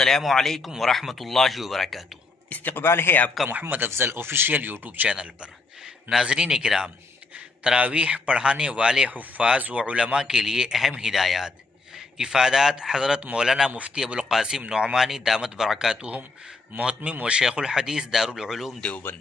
السلام علیکم ورحمۃ اللہ وبرکاتہ۔ استقبال ہے آپ کا محمد افضل آفیشیل یوٹیوب چینل پر۔ ناظرین کرام، تراویح پڑھانے والے حفاظ و علماء کے لیے اہم ہدایات، افادات حضرت مولانا مفتی ابوالقاسم نعمانی دامت برکاتہم، محتمم و شیخ الحدیث دارالعلوم دیوبند۔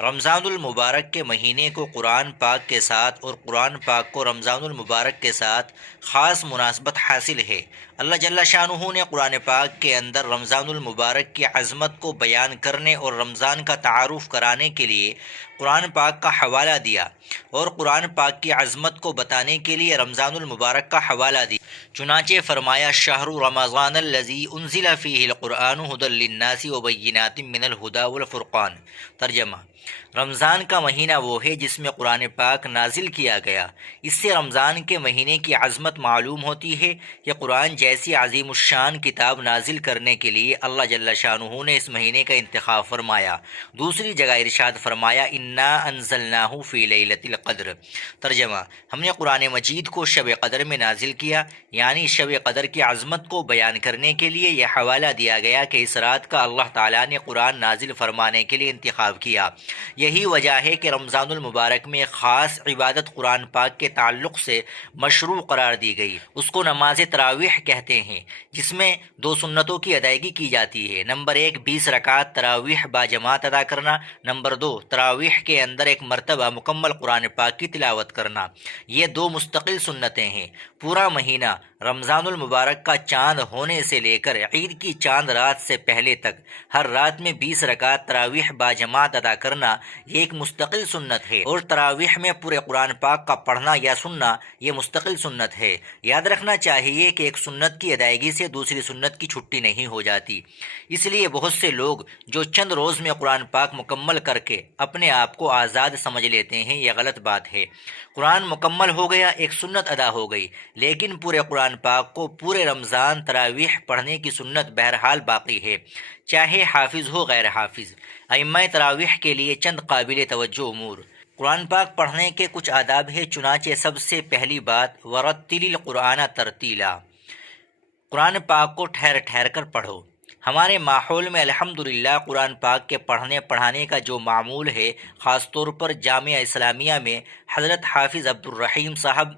رمضان المبارک کے مہینے کو قرآن پاک کے ساتھ اور قرآن پاک کو رمضان المبارک کے ساتھ خاص مناسبت حاصل ہے۔ اللہ جل شانہ نے قرآن پاک کے اندر رمضان المبارک کی عظمت کو بیان کرنے اور رمضان کا تعارف کرانے کے لیے قرآن پاک کا حوالہ دیا، اور قرآن پاک کی عظمت کو بتانے کے لیے رمضان المبارک کا حوالہ دیا۔ چنانچہ فرمایا شہر رمضان الذی انزل فیہ القرآن ھدی للناس وبینات من الھدی والفرقان۔ ترجمہ: رمضان کا مہینہ وہ ہے جس میں قرآن پاک نازل کیا گیا۔ اس سے رمضان کے مہینے کی عظمت معلوم ہوتی ہے کہ قرآن جیسی عظیم الشان کتاب نازل کرنے کے لیے اللہ جل شانہ نے اس مہینے کا انتخاب فرمایا۔ دوسری جگہ ارشاد فرمایا انا انزلناہ فی لیلۃ القدر۔ ترجمہ: ہم نے قرآن مجید کو شب قدر میں نازل کیا، یعنی شب قدر کی عظمت کو بیان کرنے کے لیے یہ حوالہ دیا گیا کہ اس رات کا اللہ تعالیٰ نے قرآن نازل فرمانے کے لیے انتخاب کیا۔ یہی وجہ ہے کہ رمضان المبارک میں خاص عبادت قرآن پاک کے تعلق سے مشروع قرار دی گئی۔ اس کو نماز تراویح کہتے ہیں، جس میں 2 سنتوں کی ادائیگی کی جاتی ہے۔ نمبر 1، 20 رکعت تراویح با جماعت ادا کرنا۔ نمبر 2، تراویح کے اندر ایک مرتبہ مکمل قرآن پاک کی تلاوت کرنا۔ یہ 2 مستقل سنتیں ہیں۔ پورا مہینہ رمضان المبارک کا چاند ہونے سے لے کر عید کی چاند رات سے پہلے تک ہر رات میں 20 رکعت تراویح با جماعت ادا کرنا یہ ایک مستقل سنت ہے، اور تراویح میں پورے قرآن پاک کا پڑھنا یا سننا یہ مستقل سنت ہے۔ یاد رکھنا چاہیے کہ ایک سنت کی ادائیگی سے دوسری سنت کی چھٹی نہیں ہو جاتی۔ اس لیے بہت سے لوگ جو چند روز میں قرآن پاک مکمل کر کے اپنے آپ کو آزاد سمجھ لیتے ہیں، یہ غلط بات ہے۔ قرآن مکمل ہو گیا، ایک سنت ادا ہو گئی، لیکن پورے قرآن پاک کو پورے رمضان تراویح پڑھنے کی سنت بہرحال باقی ہے، چاہے حافظ ہو غیر حافظ۔ ائمہ تراویح کے لیے چند قابل توجہ امور۔ قرآن پاک پڑھنے کے کچھ آداب ہیں، چنانچہ سب سے پہلی بات ورتل القرآن ترتیلا، قرآن پاک کو ٹھہر ٹھہر کر پڑھو۔ ہمارے ماحول میں الحمدللہ قرآن پاک کے پڑھانے کا جو معمول ہے، خاص طور پر جامعہ اسلامیہ میں حضرت حافظ عبدالرحیم صاحب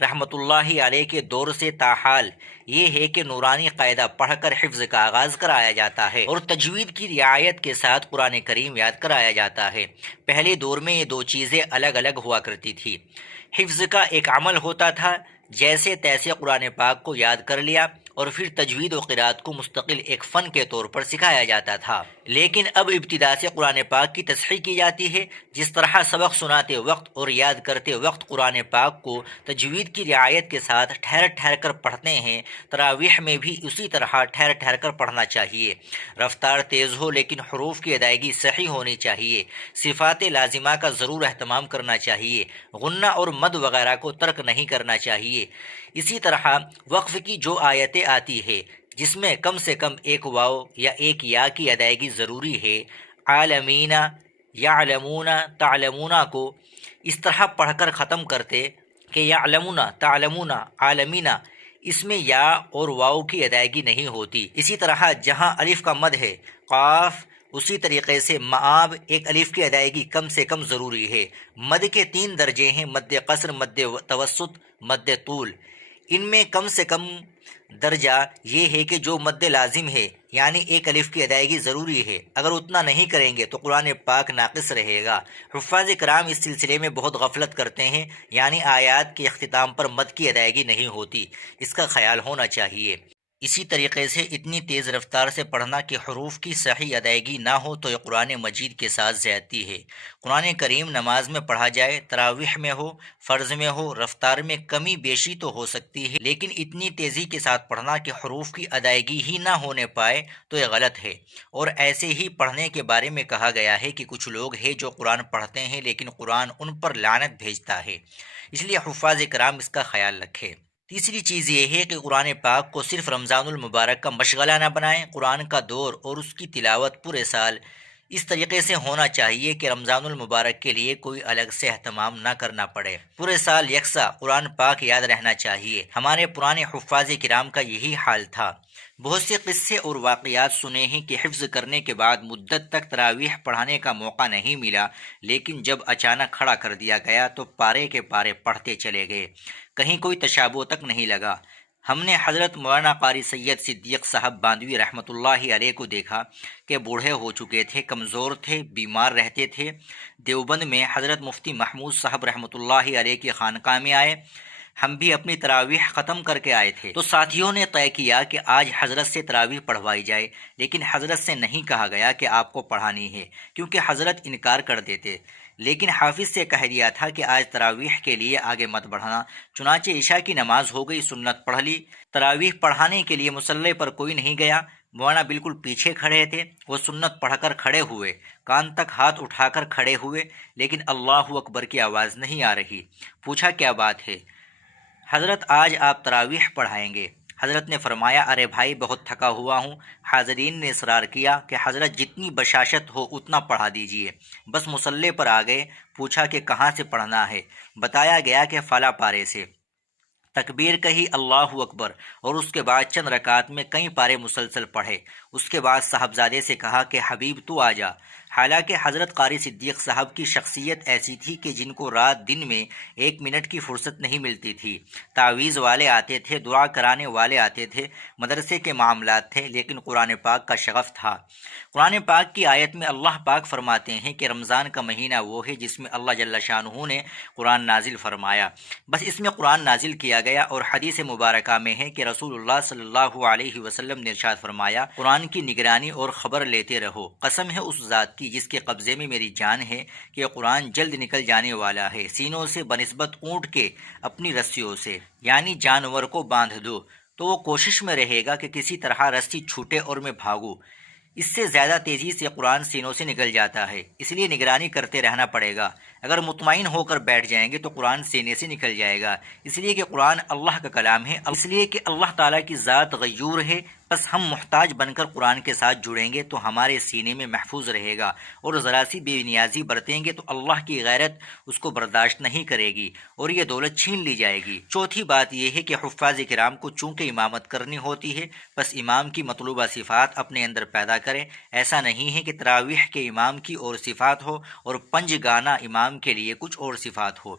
رحمۃ اللہ علیہ کے دور سے تاحال یہ ہے کہ نورانی قاعدہ پڑھ کر حفظ کا آغاز کرایا جاتا ہے، اور تجوید کی رعایت کے ساتھ قرآن کریم یاد کرایا جاتا ہے۔ پہلے دور میں یہ 2 چیزیں الگ الگ ہوا کرتی تھی۔ حفظ کا ایک عمل ہوتا تھا، جیسے تیسے قرآن پاک کو یاد کر لیا، اور پھر تجوید و قرات کو مستقل ایک فن کے طور پر سکھایا جاتا تھا۔ لیکن اب ابتدا سے قرآن پاک کی تصحیح کی جاتی ہے۔ جس طرح سبق سناتے وقت اور یاد کرتے وقت قرآن پاک کو تجوید کی رعایت کے ساتھ ٹھہر ٹھہر کر پڑھتے ہیں، تراویح میں بھی اسی طرح ٹھہر ٹھہر کر پڑھنا چاہیے۔ رفتار تیز ہو لیکن حروف کی ادائیگی صحیح ہونی چاہیے۔ صفات لازمہ کا ضرور اہتمام کرنا چاہیے۔ غنہ اور مد وغیرہ کو ترک نہیں کرنا چاہیے۔ اسی طرح وقف کی جو آیتیں آتی ہے جس میں کم سے کم ایک واو یا ایک یا کی ادائیگی ضروری ہے، عالمین، یعلمون، تعلمون کو اس طرح پڑھ کر ختم کرتے کہ یعلمون، تعلمون، عالمین، اس میں یا اور واو کی ادائیگی نہیں ہوتی۔ اسی طرح جہاں الف کا مد ہے، قاف، اسی طریقے سے معاب ایک الف کی ادائیگی کم سے کم ضروری ہے۔ مد کے 3 درجے ہیں، مد قصر، مد توسط، مد طول۔ ان میں کم سے کم درجہ یہ ہے کہ جو مد لازم ہے، یعنی ایک الف کی ادائیگی ضروری ہے، اگر اتنا نہیں کریں گے تو قرآن پاک ناقص رہے گا۔ حفاظ کرام اس سلسلے میں بہت غفلت کرتے ہیں، یعنی آیات کے اختتام پر مد کی ادائیگی نہیں ہوتی، اس کا خیال ہونا چاہیے۔ اسی طریقے سے اتنی تیز رفتار سے پڑھنا کہ حروف کی صحیح ادائیگی نہ ہو تو یہ قرآن مجید کے ساتھ زیادتی ہے۔ قرآن کریم نماز میں پڑھا جائے، تراویح میں ہو، فرض میں ہو، رفتار میں کمی بیشی تو ہو سکتی ہے، لیکن اتنی تیزی کے ساتھ پڑھنا کہ حروف کی ادائیگی ہی نہ ہونے پائے تو یہ غلط ہے۔ اور ایسے ہی پڑھنے کے بارے میں کہا گیا ہے کہ کچھ لوگ ہیں جو قرآن پڑھتے ہیں لیکن قرآن ان پر لعنت بھیجتا ہے، اس لیے حفاظ کرام اس کا خیال رکھیں۔ تیسری چیز یہ ہے کہ قرآن پاک کو صرف رمضان المبارک کا مشغلہ نہ بنائیں۔ قرآن کا دور اور اس کی تلاوت پورے سال اس طریقے سے ہونا چاہیے کہ رمضان المبارک کے لیے کوئی الگ سے اہتمام نہ کرنا پڑے، پورے سال یکساں قرآن پاک یاد رہنا چاہیے۔ ہمارے پرانے حفاظ کرام کا یہی حال تھا۔ بہت سے قصے اور واقعات سنے ہیں کہ حفظ کرنے کے بعد مدت تک تراویح پڑھانے کا موقع نہیں ملا، لیکن جب اچانک کھڑا کر دیا گیا تو پارے کے پارے پڑھتے چلے گئے، کہیں کوئی تشابہ تک نہیں لگا۔ ہم نے حضرت مولانا قاری سید صدیق صاحب باندوی رحمۃ اللہ علیہ کو دیکھا کہ بوڑھے ہو چکے تھے، کمزور تھے، بیمار رہتے تھے۔ دیوبند میں حضرت مفتی محمود صاحب رحمۃ اللہ علیہ کی خانقاہ میں آئے، ہم بھی اپنی تراویح ختم کر کے آئے تھے، تو ساتھیوں نے طے کیا کہ آج حضرت سے تراویح پڑھوائی جائے، لیکن حضرت سے نہیں کہا گیا کہ آپ کو پڑھانی ہے، کیونکہ حضرت انکار کر دیتے، لیکن حافظ سے کہہ دیا تھا کہ آج تراویح کے لیے آگے مت بڑھنا۔ چنانچہ عشاء کی نماز ہو گئی، سنت پڑھ لی، تراویح پڑھانے کے لیے مصلی پر کوئی نہیں گیا، مولانا بالکل پیچھے کھڑے تھے، وہ سنت پڑھ کر کھڑے ہوئے، کان تک ہاتھ اٹھا کر کھڑے ہوئے، لیکن اللہ اکبر کی آواز نہیں آ رہی۔ پوچھا کیا بات ہے؟ حضرت آج آپ تراویح پڑھائیں گے؟ حضرت نے فرمایا ارے بھائی بہت تھکا ہوا ہوں۔ حاضرین نے اصرار کیا کہ حضرت جتنی بشاشت ہو اتنا پڑھا دیجئے۔ بس مصلی پر آ گئے، پوچھا کہ کہاں سے پڑھنا ہے، بتایا گیا کہ فلاں پارے سے۔ تکبیر کہی، اللہ اکبر، اور اس کے بعد چند رکعات میں کئی پارے مسلسل پڑھے۔ اس کے بعد صاحبزادے سے کہا کہ حبیب تو آ جا۔ حالانکہ حضرت قاری صدیق صاحب کی شخصیت ایسی تھی کہ جن کو رات دن میں 1 منٹ کی فرصت نہیں ملتی تھی۔ تعویذ والے آتے تھے، دعا کرانے والے آتے تھے، مدرسے کے معاملات تھے، لیکن قرآن پاک کا شغف تھا۔ قرآن پاک کی آیت میں اللہ پاک فرماتے ہیں کہ رمضان کا مہینہ وہ ہے جس میں اللہ جل شانہ نے قرآن نازل فرمایا۔ بس اس میں قرآن نازل کیا گیا، اور حدیث مبارکہ میں ہے کہ رسول اللہ صلی اللہ علیہ وسلم نے ارشاد فرمایا قرآن کی نگرانی اور خبر لیتے رہو، قسم ہے اس ذات کی جس کے قبضے میں میری جان ہے کہ قرآن جلد نکل جانے والا ہے، سینوں سے بنسبت اونٹ کے اپنی رسیوں سے، یعنی جانور کو باندھ دو تو وہ کوشش میں رہے گا کہ کسی طرح رسی چھوٹے اور میں بھاگوں، اس سے زیادہ تیزی سے قرآن سینوں سے نکل جاتا ہے، اس لیے نگرانی کرتے رہنا پڑے گا۔ اگر مطمئن ہو کر بیٹھ جائیں گے تو قرآن سینے سے نکل جائے گا، اس لیے کہ قرآن اللہ کا کلام ہے، اس لیے کہ اللہ تعالیٰ کی ذات غیور ہے۔ بس ہم محتاج بن کر قرآن کے ساتھ جڑیں گے تو ہمارے سینے میں محفوظ رہے گا، اور ذرا سی بے نیازی برتیں گے تو اللہ کی غیرت اس کو برداشت نہیں کرے گی اور یہ دولت چھین لی جائے گی۔ چوتھی بات یہ ہے کہ حفاظ کرام کو چونکہ امامت کرنی ہوتی ہے، بس امام کی مطلوبہ صفات اپنے اندر پیدا کریں۔ ایسا نہیں ہے کہ تراویح کے امام کی اور صفات ہو اور پنج گانا امام کے لیے کچھ اور صفات ہو۔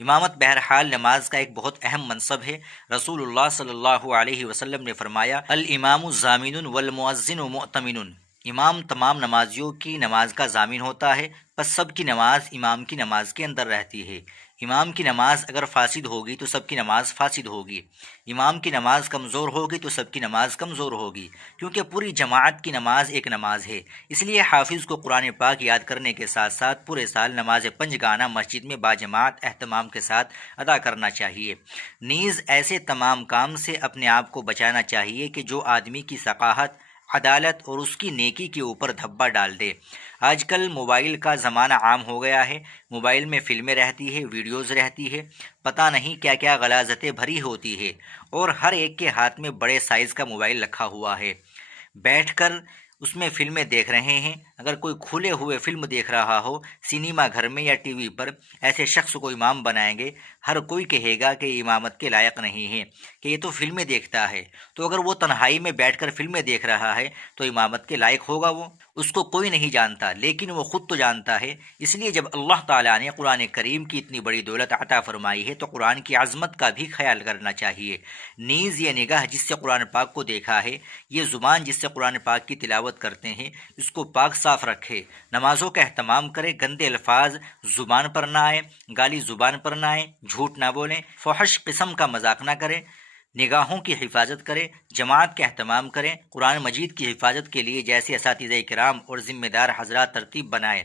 امامت بہرحال نماز کا ایک بہت اہم منصب ہے۔ رسول اللہ صلی اللہ علیہ وسلم نے فرمایا الامام ضامن والمؤذن مؤتمن، امام تمام نمازیوں کی نماز کا ضامن ہوتا ہے، پس سب کی نماز امام کی نماز کے اندر رہتی ہے۔ امام کی نماز اگر فاسد ہوگی تو سب کی نماز فاسد ہوگی، امام کی نماز کمزور ہوگی تو سب کی نماز کمزور ہوگی، کیونکہ پوری جماعت کی نماز ایک نماز ہے۔ اس لیے حافظ کو قرآن پاک یاد کرنے کے ساتھ ساتھ پورے سال نماز پنج گانا مسجد میں باجماعت اہتمام کے ساتھ ادا کرنا چاہیے۔ نیز ایسے تمام کام سے اپنے آپ کو بچانا چاہیے کہ جو آدمی کی ثقافت، عدالت اور اس کی نیکی کے اوپر دھبا ڈال دے۔ آج کل موبائل کا زمانہ عام ہو گیا ہے، موبائل میں فلمیں رہتی ہے، ویڈیوز رہتی ہے، پتہ نہیں کیا کیا غلاظتیں بھری ہوتی ہے، اور ہر ایک کے ہاتھ میں بڑے سائز کا موبائل رکھا ہوا ہے، بیٹھ کر اس میں فلمیں دیکھ رہے ہیں۔ اگر کوئی کھلے ہوئے فلم دیکھ رہا ہو سنیما گھر میں یا ٹی وی پر، ایسے شخص کو امام بنائیں گے، ہر کوئی کہے گا کہ یہ امامت کے لائق نہیں ہے، کہ یہ تو فلمیں دیکھتا ہے۔ تو اگر وہ تنہائی میں بیٹھ کر فلمیں دیکھ رہا ہے تو امامت کے لائق ہوگا وہ؟ اس کو کوئی نہیں جانتا، لیکن وہ خود تو جانتا ہے۔ اس لیے جب اللہ تعالیٰ نے قرآن کریم کی اتنی بڑی دولت عطا فرمائی ہے تو قرآن کی عظمت کا بھی خیال کرنا چاہیے۔ نیز یہ نگاہ جس سے قرآن پاک کو دیکھا ہے، یہ زبان جس سے قرآن پاک کی تلاوت کرتے ہیں، اس کو پاک صاف رکھے، نمازوں کا اہتمام کرے، گندے الفاظ زبان پر نہ آئے، گالی زبان پر نہ آئے، جھوٹ نہ بولیں، فحش قسم کا مذاق نہ کرے، نگاہوں کی حفاظت کرے، جماعت کا اہتمام کریں، قرآن مجید کی حفاظت کے لیے جیسے اساتذہ کرام اور ذمہ دار حضرات ترتیب بنائے،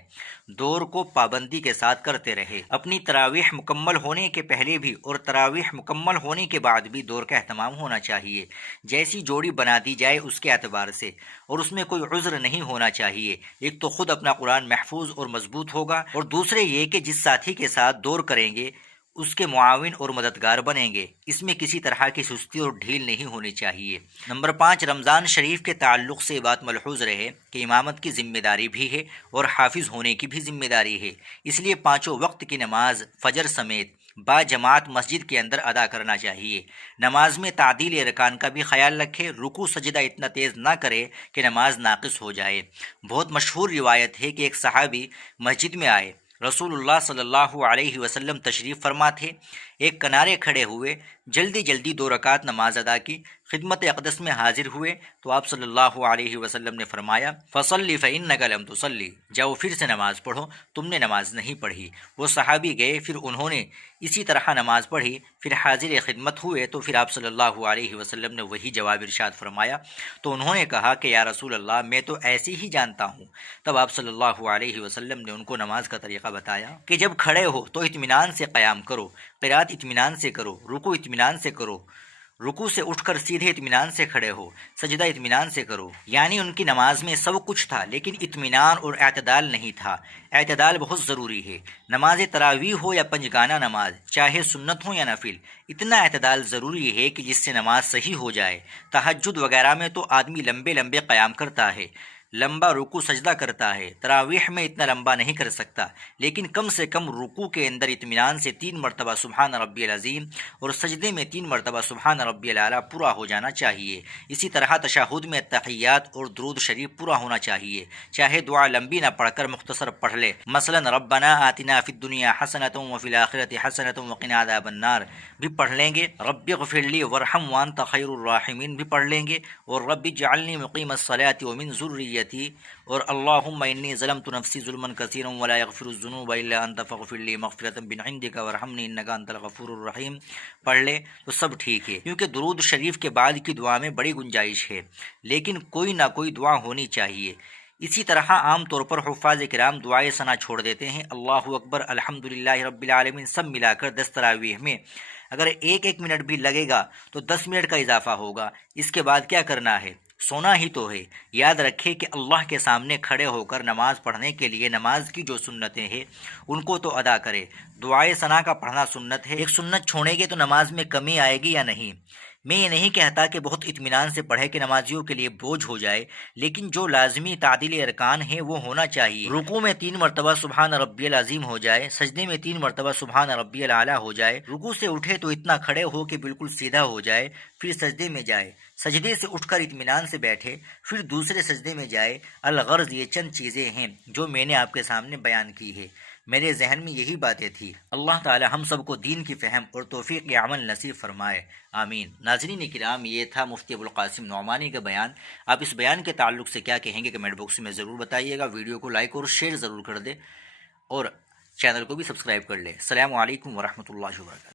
دور کو پابندی کے ساتھ کرتے رہے۔ اپنی تراویح مکمل ہونے کے پہلے بھی اور تراویح مکمل ہونے کے بعد بھی دور کا اہتمام ہونا چاہیے۔ جیسی جوڑی بنا دی جائے اس کے اعتبار سے، اور اس میں کوئی عذر نہیں ہونا چاہیے۔ ایک تو خود اپنا قرآن محفوظ اور مضبوط ہوگا، اور دوسرے یہ کہ جس ساتھی کے ساتھ دور کریں گے اس کے معاون اور مددگار بنیں گے۔ اس میں کسی طرح کی سستی اور ڈھیل نہیں ہونی چاہیے۔ نمبر 5، رمضان شریف کے تعلق سے بات ملحوظ رہے کہ امامت کی ذمہ داری بھی ہے اور حافظ ہونے کی بھی ذمہ داری ہے، اس لیے پانچوں وقت کی نماز فجر سمیت با جماعت مسجد کے اندر ادا کرنا چاہیے۔ نماز میں تعدیل ارکان کا بھی خیال رکھے، رکوع سجدہ اتنا تیز نہ کرے کہ نماز ناقص ہو جائے۔ بہت مشہور روایت ہے کہ ایک صحابی مسجد میں آئے، رسول اللہ صلی اللہ علیہ وسلم تشریف فرما تھے، ایک کنارے کھڑے ہوئے، جلدی جلدی 2 رکعت نماز ادا کی، خدمت اقدس میں حاضر ہوئے تو آپ صلی اللہ علیہ وسلم نے فرمایا فصلی فإنک لم تصلی، جاؤ پھر سے نماز پڑھو، تم نے نماز نہیں پڑھی۔ وہ صحابی گئے، پھر انہوں نے اسی طرح نماز پڑھی، پھر حاضر خدمت ہوئے تو پھر آپ صلی اللہ علیہ وسلم نے وہی جواب ارشاد فرمایا تو انہوں نے کہا کہ یا رسول اللہ میں تو ایسی ہی جانتا ہوں۔ تب آپ صلی اللہ علیہ وسلم نے ان کو نماز کا طریقہ بتایا کہ جب کھڑے ہو تو اطمینان سے قیام کرو، قرات اطمینان سے کرو، رکوع اطمینان سے کرو، رکوع سے اٹھ کر سیدھے اطمینان سے کھڑے ہو، سجدہ اطمینان سے کرو۔ یعنی ان کی نماز میں سب کچھ تھا لیکن اطمینان اور اعتدال نہیں تھا۔ اعتدال بہت ضروری ہے، نماز تراویح ہو یا پنجگانہ نماز، چاہے سنت ہو یا نفل، اتنا اعتدال ضروری ہے کہ جس سے نماز صحیح ہو جائے۔ تہجد وغیرہ میں تو آدمی لمبے لمبے قیام کرتا ہے، لمبا رکوع سجدہ کرتا ہے، تراویح میں اتنا لمبا نہیں کر سکتا، لیکن کم سے کم رکوع کے اندر اطمینان سے 3 مرتبہ سبحان ربی العظیم اور سجدے میں 3 مرتبہ سبحان ربی الاعلیٰ پورا ہو جانا چاہیے۔ اسی طرح تشہد میں تحیات اور درود شریف پورا ہونا چاہیے، چاہے دعا لمبی نہ پڑھ کر مختصر پڑھ لے، مثلا ربنا آتنا فی الدنیا حسنۃ وفی الآخرۃ حسنۃ وقنا عذاب النار بھی پڑھ لیں گے، رب اغفر لی وارحم وانت خیر الراحمین بھی پڑھ لیں گے، اور رب اجعلنی مقیم الصلاۃ ومن ذریتی، اور اللہم انی ظلمت نفسی ظلما کثیرا ولا یغفر الذنوب الا انت فاغفر لی مغفرۃ من عندک وارحمنی انک انت الغفور الرحیم پڑھ لے تو سب ٹھیک ہے، کیونکہ درود شریف کے بعد کی دعا میں بڑی گنجائش ہے، لیکن کوئی نہ کوئی دعا ہونی چاہیے۔ اسی طرح عام طور پر حفاظ کرام دعائے ثنا چھوڑ دیتے ہیں، اللہ اکبر الحمدللہ رب العالمین سب ملا کر 10 تراویح میں اگر 1 منٹ بھی لگے گا تو 10 منٹ کا اضافہ ہوگا۔ اس کے بعد کیا کرنا ہے؟ سونا ہی تو ہے۔ یاد رکھے کہ اللہ کے سامنے کھڑے ہو کر نماز پڑھنے کے لیے نماز کی جو سنتیں ہیں ان کو تو ادا کرے۔ دعائے ثنا کا پڑھنا سنت ہے، ایک سنت چھوڑیں گے تو نماز میں کمی آئے گی یا نہیں؟ میں یہ نہیں کہتا کہ بہت اطمینان سے پڑھے کہ نمازیوں کے لیے بوجھ ہو جائے، لیکن جو لازمی تعدیل ارکان ہے وہ ہونا چاہیے۔ رکوع میں 3 مرتبہ سبحان ربی العظیم ہو جائے، سجدے میں 3 مرتبہ سبحان ربی الاعلیٰ ہو جائے، رکوع سے اٹھے تو اتنا کھڑے ہو کہ بالکل سیدھا ہو جائے، پھر سجدے میں جائے، سجدے سے اٹھ کر اطمینان سے بیٹھے، پھر دوسرے سجدے میں جائے۔ الغرض یہ چند چیزیں ہیں جو میں نے آپ کے سامنے بیان کی ہے، میرے ذہن میں یہی باتیں تھی۔ اللہ تعالی ہم سب کو دین کی فہم اور توفیق عمل نصیب فرمائے، آمین۔ ناظرین کرام، یہ تھا مفتی ابوالقاسم نعمانی کا بیان۔ آپ اس بیان کے تعلق سے کیا کہیں گے کمنٹ باکس میں ضرور بتائیے گا۔ ویڈیو کو لائک اور شیئر ضرور کر دیں اور چینل کو بھی سبسکرائب کر لیں۔ السلام علیکم ورحمۃ اللہ وبرکاتہ۔